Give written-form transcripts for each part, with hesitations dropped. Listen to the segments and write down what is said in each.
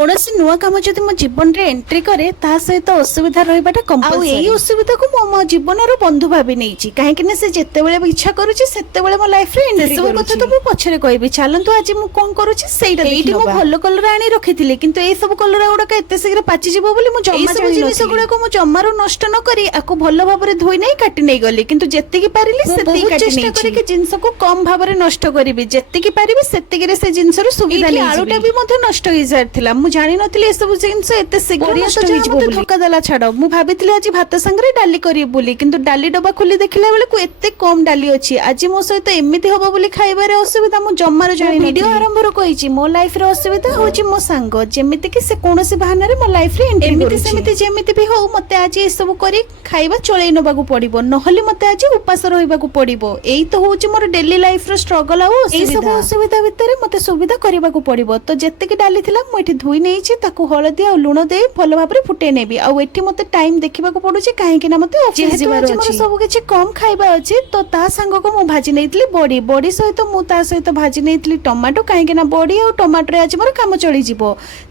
କୌଣସି ନୂଆ କାମ ଯଦି ମୋ ଜୀବନରେ ଏଣ୍ଟ୍ରି କରେ ତା ସହିତ ଅସୁବିଧା ରହିବାଟା କମ୍ପଲସରି। ଆଉ ଏଇ ଅସୁବିଧାକୁ ମୁଁ ମୋ ଜୀବନର ବନ୍ଧୁ ଭାବି ନେଇଛି, କାହିଁକି ନା ସେ ଯେତେବେଳେ ଇଚ୍ଛା କରୁଛି ସେତେବେଳେ ମୋ ଲାଇଫରେ ଏଣ୍ଟ୍ରି କରୁଛି। କଥା ତ ମୁଁ ପଛରେ କହିବି, ଚାଲନ୍ତୁ ଆଜି ମୁଁ କଣ କରୁଛି ସେଇଟା ଦେଖିବା। ଏଇଠି ମୁଁ ଭଲ କଲରା ଆଣି ରଖିଥିଲି, କିନ୍ତୁ ଏଇ ସବୁ କଲରା ଗୁଡାକ ଏତେ ଶୀଘ୍ର ପାଚିଯିବ ବୋଲି ମୁଁ ଜମା ଜାଣିନଥିଲି। ଜିନିଷ ଗୁଡାକ ମୁଁ ଜମାରୁ ନଷ୍ଟ ନ କରି ଆକୁ ଭଲ ଭାବରେ ଧୋଇ ନେଇ କାଟି ନେଇ ଗଲି, କିନ୍ତୁ ଯେତିକି ପାରିଲି ସେତିକି କାଟି ନେଇଛି। ଚେଷ୍ଟା କରିକି ଜିନିଷକୁ କମ ଭାବରେ ନଷ୍ଟ କରିବି, ଯେତିକି ପାରିବି ସେତିକିରେ ସେ ଜିନିଷର ସୁବିଧା ନେଇଯିବି। ଆଳୁଟା ବି ମଧ୍ୟ ନଷ୍ଟ ହେଇସାରିଥିଲା, ମୁଁ ଜାଣିନଥିଲି ଏସବୁ ଜିନିଷ ଏତେ ଶୀଘ୍ର ନଷ୍ଟ ହେଇଯିବ ବୋଲି। ଧୋକା ଦେଲା ଛାଡ, ମୁଁ ଭାବିଥିଲି ଆଜି ଭାତ ସାଙ୍ଗରେ ଡାଲି କରିବି ବୋଲି, କିନ୍ତୁ ଡାଲି ଡବା ଖୋଲି ଦେଖିଲା ବେଳକୁ ଏତେ କମ ଡାଲି ଅଛି। ଆଜି ମୋ ସହିତ ଏମିତି ହବ ବୋଲି ଖାଇବାରେ ଅସୁବିଧା ମୁଁ ଜମାରୁ ଜାଣିନଥିଲି। ଭିଡିଓ ଆରମ୍ଭରୁ କହିଛି ମୋ ଲାଇଫରେ ଅସୁବିଧା ହଉଛି ମୋ ସାଙ୍ଗ, ଯେମିତି କି ସେ କୌଣସି ବାହାନାରେ ମୋ ଲାଇଫରେ ଏଣ୍ଟ୍ରି କରୁଛି। ସେମିତି ଯେମିତି ବି ହଉ ମତେ ଆଜି ଏସବୁ କରି ଖାଇବା ଚଳେଇ ନେବାକୁ ପଡିବ, ନହେଲେ ମତେ ଆଜି ଉପାସ ରହିବାକୁ ପଡିବ। ଏଇ ତ ହଉଛି ମୋର ଡେଲି ଲାଇଫର ଷ୍ଟ୍ରଗଲ ଆଉ ଏଇ ସବୁ ଅସୁବିଧା ଭିତରେ ମତେ ସୁବିଧା କରିବାକୁ ପଡିବ। ତ ଯେତିକି ଡାଲି ଥିଲା ମୁଁ ଏଠି ଧୋଇ ନେଇଛି, ତାକୁ ହଳଦୀ ଆଉ ଲୁଣ ଦେଇ ଭଲ ଭାବରେ ଫୁଟେଇ ନେବି। ଆଉ ଏଠି ମତେ ଟାଇମ ଦେଖିବାକୁ ପଡୁଛି, କାହିଁକି ନା ମତେ ଅଫିସ ଯିବାର ଅଛି। ମୋର ସବୁ କିଛି କମ ଖାଇବା ଅଛି, ତ ତା ସାଙ୍ଗକୁ ମୁଁ ଭାଜି ନେଇଥିଲି ବଡି। ବଡି ସହିତ ମୁଁ ତା ସହିତ ଭାଜି ନେଇଥିଲି ଟମାଟୋ, କାହିଁକି ନା ବଡି ଆଉ ଟମାଟୋରେ ଆଜି ମୋର କାମ ଚଳିଯିବ।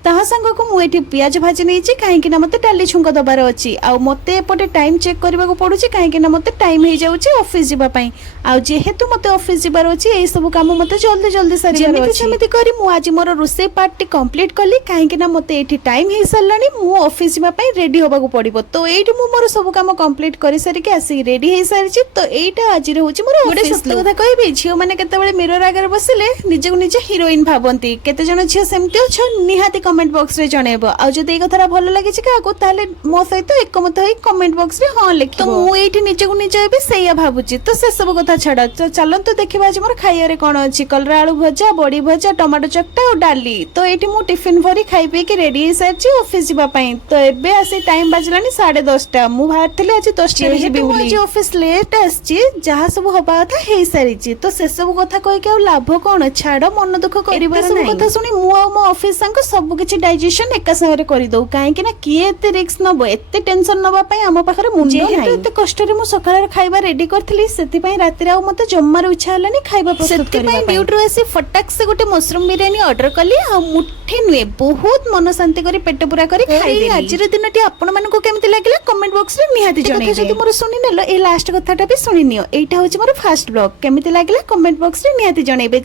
ତାହା ସାଙ୍ଗକୁ ମୁଁ ଏଠି ପିଆଜ ଭାଜି ନେଇଛି, କାହିଁକି ନା ମତେ ଡାଲି ଛୁଙ୍କ ଦବାର ଅଛି। ଆଉ ମତେ ଏପଟେ ଟାଇମ ଚେକ୍ କରିବାକୁ ପଡୁଛି, କାହିଁକି ନା ମତେ ଟାଇମ ହେଇଯାଉଛି ଅଫିସ ଯିବା ପାଇଁ। ଆଉ ଯେହେତୁ ମତେ ଅଫିସ ଯିବାର ଅଛି, ଏଇ ସବୁ କାମ ମତେ ଜଲ୍ଦି ଜଲ୍ଦି ସାରିବାର ଅଛି। ସେମିତି କରି ମୁଁ ଆଜି ମୋର ରୋଷେଇ ପାର୍ଟଟି କମ୍ପ୍ଲିଟ କଲି, କାହିଁକି ନା ମତେ ଏଠି ଟାଇମ ହେଇସାରିଲାଣି, ମୁଁ ଅଫିସ ଯିବା ପାଇଁ ରେଡି ହବାକୁ ପଡିବ। ତ ଏଇଠି ମୁଁ ମୋର ସବୁ କାମ କମ୍ପ୍ଲିଟ କରିସାରିକି ଆସିକି ରେଡି ହେଇସାରିଛି। ତ ଏଇଟା ଆଜି ରହୁଛି ମୋର ଗୋଟେ ସତ୍ୟ କଥା କହିବି, ଝିଅ ମାନେ କେତେବେଳେ ମିରର ଆଗରେ ବସିଲେ ନିଜକୁ ନିଜେ ହିରୋଇନ ଭାବନ୍ତି। କେତେ ଜଣ ଝିଅ ସେମିତି ଅଛ ନିହାତି କମେଣ୍ଟ ବକ୍ସରେ ଜଣେଇବ। ଆଉ ଯଦି ଏଇ କଥାଟା ଭଲ ଲାଗିଛି କାହାକୁ, ତାହେଲେ ମୋ ସହିତ ଏକମତ ହେଇ କମେଣ୍ଟ ବକ୍ସରେ ହଁ ଲେଖିବ। ତ ମୁଁ ଏଇଠି ନିଜକୁ ନିଜ ଏବେ ସେଇଆ ଭାବୁଛି। ତ ସେସବୁ କଥା ଛାଡ, ଚାଲନ୍ତୁ ଦେଖିବା ଆଜି ମୋର ଖାଇବାରେ କଣ ଅଛି। କଲରା ଆଳୁ ଭଜା, ବଡି ଭଜା, ଟମାଟୋ ଚକଟା ଆଉ ଡାଲି। ତ ଏଇଠି ମୁଁ ଟିଫିନ ଭରି ଖାଇ ପିଇକି ରେଡି ହେଇସାରିଛି ଅଫିସ ଯିବା ପାଇଁ। ତ ଏବେ ଆସି ଟାଇମ ବାଜିଲାଣି 10:30। ମୁଁ ବାହାରିଥିଲି ଆଜି 10ଟାରେ ଯିବି ବୋଲି। ଆଜି ଅଫିସ ଲେଟ୍ ଆସିଛି, ଯାହା ସବୁ ହବା କଥା ହେଇସାରିଛି। ତ ସେସବୁ କଥା କହିକି ଆଉ ଲାଭ କଣ, ଛାଡ ମନ ଦୁଃଖ କରିବାର ନାହିଁ। ସବୁ କଥା ଶୁଣି ମୁଁ ଆଉ ମୋ ଅଫିସ ସାଙ୍ଗ ସବୁ କିଛି ଡାଇଜେସନ ଏକା ସାଙ୍ଗରେ କରିଦଉ, କାହିଁକି ନା କିଏ ଏତେ ରିସ୍କ ନବ, ଏତେ ଟେନସନ ନବା ପାଇଁ ଆମ ପାଖରେ ମୁଣ୍ଡ ନାହିଁ। ଏତେ କଷ୍ଟରେ ମୁଁ ସକାଳର ଖାଇବା ରେଡି କରିଥିଲି, ସେଥିପାଇଁ ରାତିରେ ଆଉ ମତେ ଜମାରୁ ଇଚ୍ଛା ହେଲାନି ଖାଇବା ପ୍ରସ୍ତୁତ କରିବା ପାଇଁ। ଡ୍ୟୁଟିରୁ ଆସି ଫଟାକ୍ ସେ ଗୋଟେ ମସରୁମ ବିରିୟାନୀ ଅର୍ଡର କଲି, ଆଉ ମୁଠେ ନୁହେଁ ବହୁତ ମନ ଶାନ୍ତି କରି ପେଟ ପୁରା କରି ଖାଇଦେଲି। ଆଜିର ଦିନଟି ଆପଣମାନଙ୍କୁ କେମିତି ଲାଗିଲା କମେଣ୍ଟ ବକ୍ସରେ ନିହାତି ଜଣେଇବେ। ଯଦି ମୋର ଶୁଣିନେଲ, ଏଇ ଲାଷ୍ଟ କଥାଟା ବି ଶୁଣିନିଅ। ଏଇଟା ହଉଛି ମୋର ଫାଷ୍ଟ ବ୍ଲଗ, କେମିତି ଲାଗିଲା କମେଣ୍ଟ ବକ୍ସରେ ନିହାତି ଜଣେଇବେ।